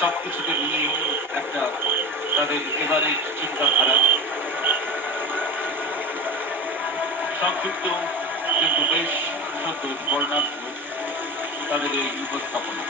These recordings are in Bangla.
সবকিছুকে নিয়ে একটা তাদের এবারের চিন্তাধারা সংক্ষিপ্ত কিন্তু বেশ সুন্দর বর্ণাঢ্য তাদের এই উপস্থাপনা।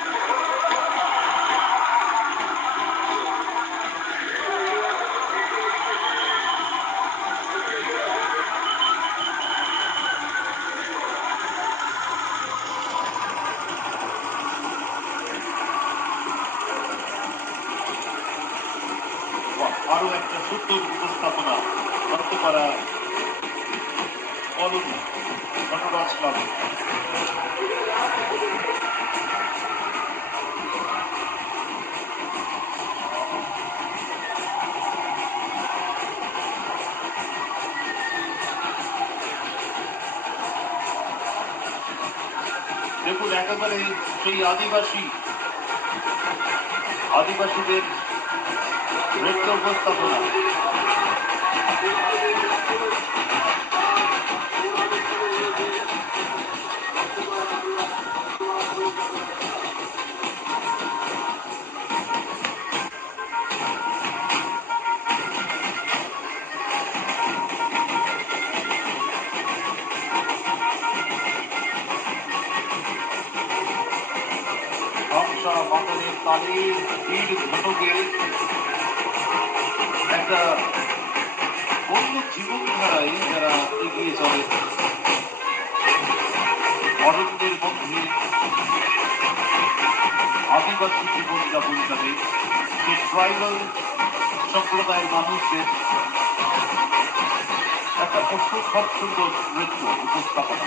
আরো একটা সুন্দর উপস্থাপনা করতে পারা কলোনি ধন্যবাদ ক্লাবে। দেখুন একেবারে সেই আদিবাসীদের নৃত্য উপস্থাপনা। হামসা মাতালের তালে তীর ধনুকে একটা অন্য জীবনধারায় যারা এগিয়ে চলে, অরণ্যের মধ্যে আদিবাসী জীবনযাপন করে সেই ট্রাইবাল সম্প্রদায়ের মানুষদের একটা অসম্ভব সুন্দর নৃত্য উপস্থাপনা।